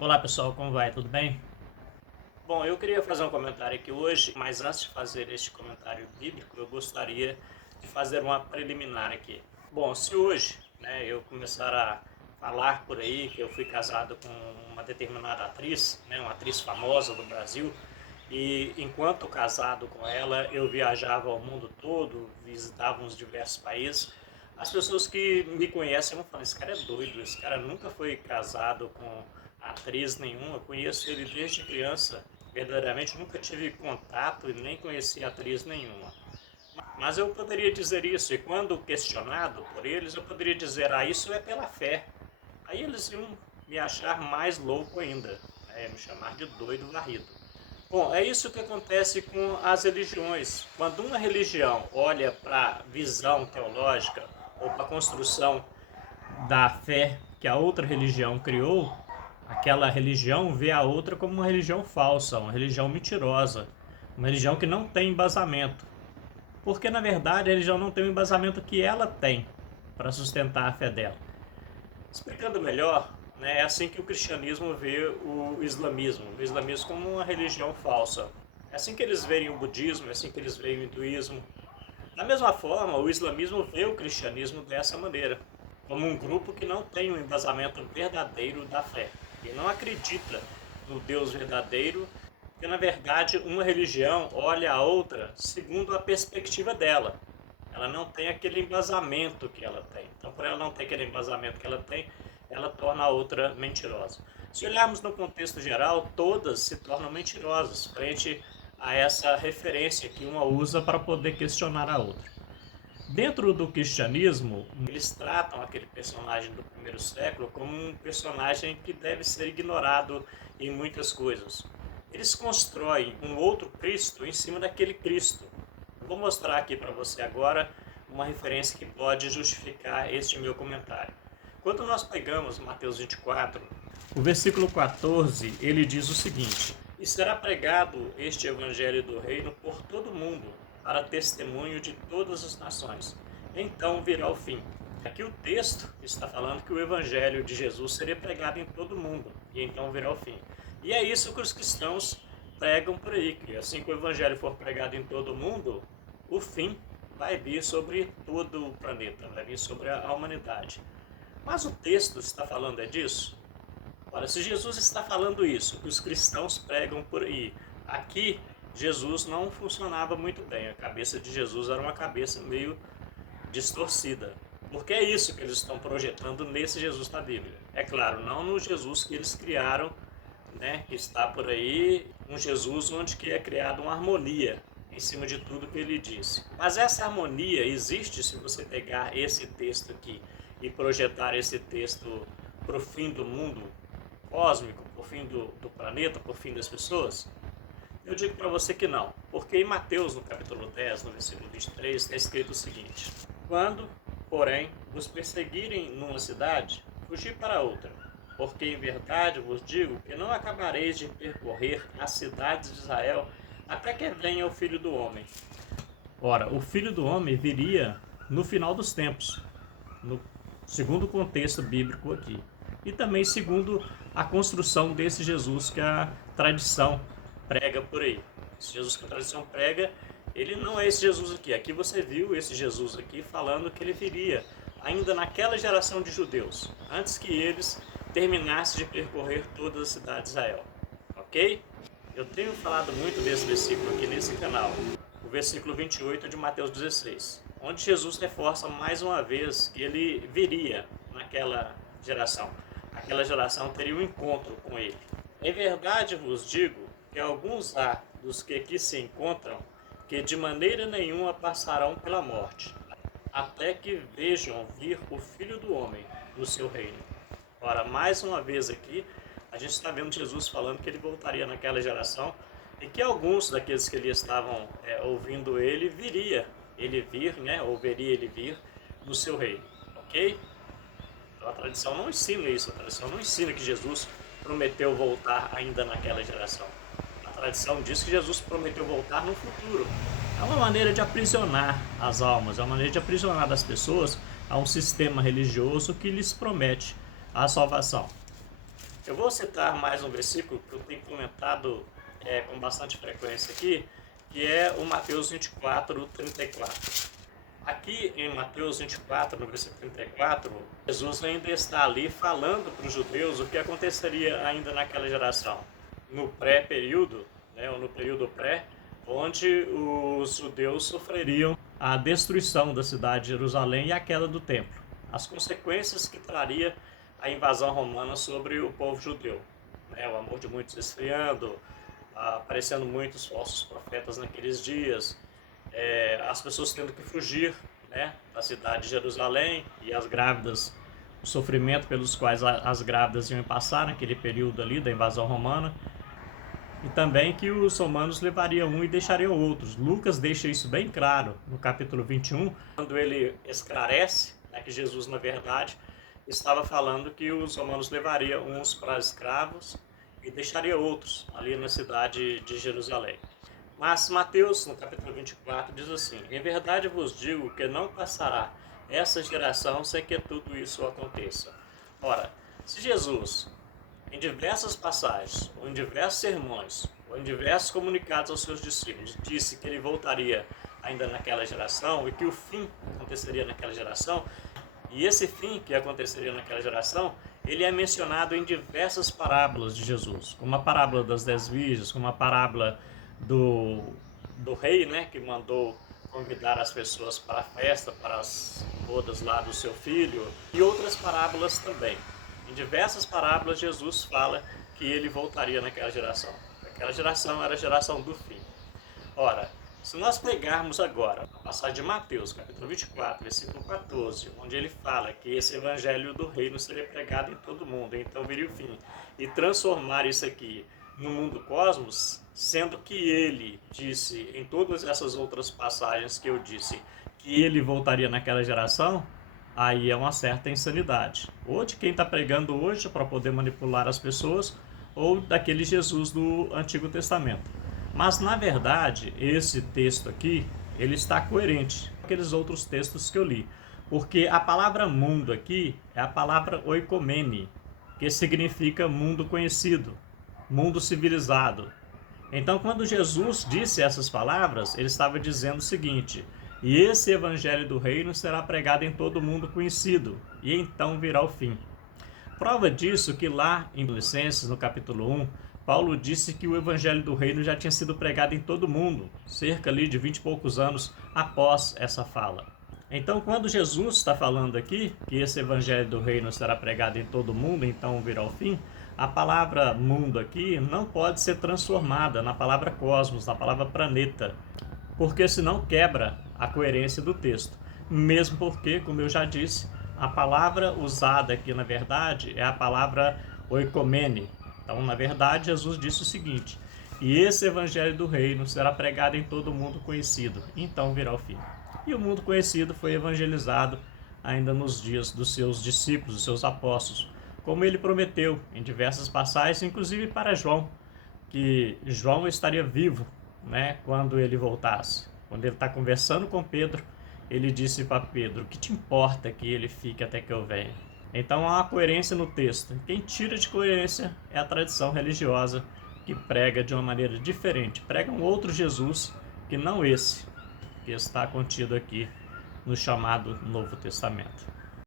Olá pessoal, como vai? Tudo bem? Bom, eu queria fazer um comentário aqui hoje, mas antes de fazer este comentário bíblico, eu gostaria de fazer uma preliminar aqui. Bom, se hoje, eu começar a falar por aí que eu fui casado com uma determinada atriz, uma atriz famosa do Brasil, e enquanto casado com ela, eu viajava ao mundo todo, visitava uns diversos países. As pessoas que me conhecem vão falar: esse cara é doido, esse cara nunca foi casado com atriz nenhuma, eu conheço ele desde criança, verdadeiramente nunca tive contato e nem conheci atriz nenhuma. Mas eu poderia dizer isso, e quando questionado por eles, eu poderia dizer: ah, isso é pela fé. Aí eles iam me achar mais louco ainda, me chamar de doido varrido. Bom, é isso que acontece com as religiões. Quando uma religião olha para a visão teológica ou para a construção da fé que a outra religião criou, aquela religião vê a outra como uma religião falsa, uma religião mentirosa, uma religião que não tem embasamento. Porque na verdade a religião não tem o embasamento que ela tem para sustentar a fé dela. Explicando melhor, é assim que o cristianismo vê o islamismo como uma religião falsa. É assim que eles veem o budismo, é assim que eles veem o hinduísmo. Da mesma forma, o islamismo vê o cristianismo dessa maneira, como um grupo que não tem um embasamento verdadeiro da fé, e não acredita no Deus verdadeiro, porque na verdade uma religião olha a outra segundo a perspectiva dela. Ela não tem aquele embasamento que ela tem. Então, por ela não ter aquele embasamento que ela tem, ela torna a outra mentirosa. Se olharmos no contexto geral, todas se tornam mentirosas frente a essa referência que uma usa para poder questionar a outra. Dentro do cristianismo, eles tratam aquele personagem do primeiro século como um personagem que deve ser ignorado em muitas coisas. Eles constroem um outro Cristo em cima daquele Cristo. Eu vou mostrar aqui para você agora uma referência que pode justificar este meu comentário. Quando nós pegamos Mateus 24, o versículo 14, ele diz o seguinte: e será pregado este evangelho do reino por todo o mundo, para testemunho de todas as nações. Então virá o fim. Aqui o texto está falando que o evangelho de Jesus seria pregado em todo o mundo, e então virá o fim. E é isso que os cristãos pregam por aí, que assim que o evangelho for pregado em todo o mundo, o fim vai vir sobre todo o planeta, vai vir sobre a humanidade. Mas o texto está falando disso? Ora, se Jesus está falando isso, que os cristãos pregam por aí, aqui Jesus não funcionava muito bem. A cabeça de Jesus era uma cabeça meio distorcida. Porque é isso que eles estão projetando nesse Jesus da Bíblia. É claro, não no Jesus que eles criaram, que está por aí, um Jesus onde que é criada uma harmonia em cima de tudo que ele disse. Mas essa harmonia existe se você pegar esse texto aqui e projetar esse texto para o fim do mundo cósmico, para o fim do planeta, para o fim das pessoas? Eu digo para você que não, porque em Mateus, no capítulo 10, no versículo 23, está escrito o seguinte: quando, porém, vos perseguirem numa cidade, fugi para outra, porque em verdade vos digo que não acabareis de percorrer as cidades de Israel até que venha o Filho do Homem. Ora, o Filho do Homem viria no final dos tempos, no segundo contexto bíblico aqui, e também segundo a construção desse Jesus que a tradição prega por aí. Esse Jesus que a tradição prega, ele não é esse Jesus aqui. Aqui você viu esse Jesus aqui falando que ele viria ainda naquela geração de judeus, antes que eles terminassem de percorrer toda a cidade de Israel. Ok? Eu tenho falado muito desse versículo aqui nesse canal, o versículo 28 de Mateus 16, onde Jesus reforça mais uma vez que ele viria naquela geração. Aquela geração teria um encontro com ele. Em verdade vos digo que alguns há dos que aqui se encontram que de maneira nenhuma passarão pela morte, até que vejam vir o Filho do Homem no seu reino. Ora, mais uma vez aqui, a gente está vendo Jesus falando que ele voltaria naquela geração e que alguns daqueles que ali estavam ouvindo ele vir, ou veria ele vir no seu reino, ok? Então a tradição não ensina isso, a tradição não ensina que Jesus prometeu voltar ainda naquela geração. A tradição diz que Jesus prometeu voltar no futuro. É uma maneira de aprisionar as almas, é uma maneira de aprisionar as pessoas a um sistema religioso que lhes promete a salvação. Eu vou citar mais um versículo que eu tenho comentado com bastante frequência aqui, que é o Mateus 24, 34. Aqui em Mateus 24, no versículo 34, Jesus ainda está ali falando para os judeus o que aconteceria ainda naquela geração, no pré-período, né, ou no período pré, onde os judeus sofreriam a destruição da cidade de Jerusalém e a queda do templo, as consequências que traria a invasão romana sobre o povo judeu, né, o amor de muitos esfriando, aparecendo muitos falsos profetas naqueles dias, as pessoas tendo que fugir, né, da cidade de Jerusalém, e as grávidas, o sofrimento pelos quais as grávidas iam passar naquele período ali da invasão romana, e também que os romanos levariam um e deixariam outros. Lucas deixa isso bem claro no capítulo 21, quando ele esclarece, né, que Jesus, na verdade, estava falando que os romanos levariam uns para escravos e deixaria outros ali na cidade de Jerusalém. Mas Mateus, no capítulo 24, diz assim: em verdade vos digo que não passará essa geração sem que tudo isso aconteça. Ora, se Jesus, em diversas passagens, ou em diversos sermões, ou em diversos comunicados aos seus discípulos, disse que ele voltaria ainda naquela geração e que o fim aconteceria naquela geração, e esse fim que aconteceria naquela geração, ele é mencionado em diversas parábolas de Jesus, como a parábola das 10 virgens, como a parábola do rei, né, que mandou convidar as pessoas para a festa, para as bodas lá do seu filho, e outras parábolas também. Em diversas parábolas, Jesus fala que ele voltaria naquela geração. Aquela geração era a geração do fim. Ora, se nós pegarmos agora a passagem de Mateus, capítulo 24, versículo 14, onde ele fala que esse evangelho do reino seria pregado em todo mundo, então viria o fim, e transformar isso aqui no mundo cosmos, sendo que ele disse em todas essas outras passagens que eu disse que ele voltaria naquela geração, aí é uma certa insanidade. Ou de quem está pregando hoje para poder manipular as pessoas, ou daquele Jesus do Antigo Testamento. Mas, na verdade, esse texto aqui, ele está coerente com aqueles outros textos que eu li. Porque a palavra mundo aqui é a palavra oikomene, que significa mundo conhecido, mundo civilizado. Então, quando Jesus disse essas palavras, ele estava dizendo o seguinte: e esse evangelho do reino será pregado em todo mundo conhecido, e então virá o fim. Prova disso que lá em Colossenses, no capítulo 1, Paulo disse que o evangelho do reino já tinha sido pregado em todo mundo, cerca ali de 20 e poucos anos após essa fala. Então, quando Jesus está falando aqui que esse evangelho do reino será pregado em todo mundo, então virá o fim, a palavra mundo aqui não pode ser transformada na palavra cosmos, na palavra planeta, porque senão quebra a coerência do texto. Mesmo porque, como eu já disse, a palavra usada aqui, na verdade, é a palavra oikomene. Então, na verdade, Jesus disse o seguinte: e esse evangelho do reino será pregado em todo o mundo conhecido, então virá o fim. E o mundo conhecido foi evangelizado ainda nos dias dos seus discípulos, dos seus apóstolos, como ele prometeu em diversas passagens, inclusive para João, que João estaria vivo, né, quando ele voltasse. Quando ele está conversando com Pedro, ele disse para Pedro: que te importa que ele fique até que eu venha? Então há uma coerência no texto. Quem tira de coerência é a tradição religiosa, que prega de uma maneira diferente, prega um outro Jesus que não esse que está contido aqui no chamado Novo Testamento.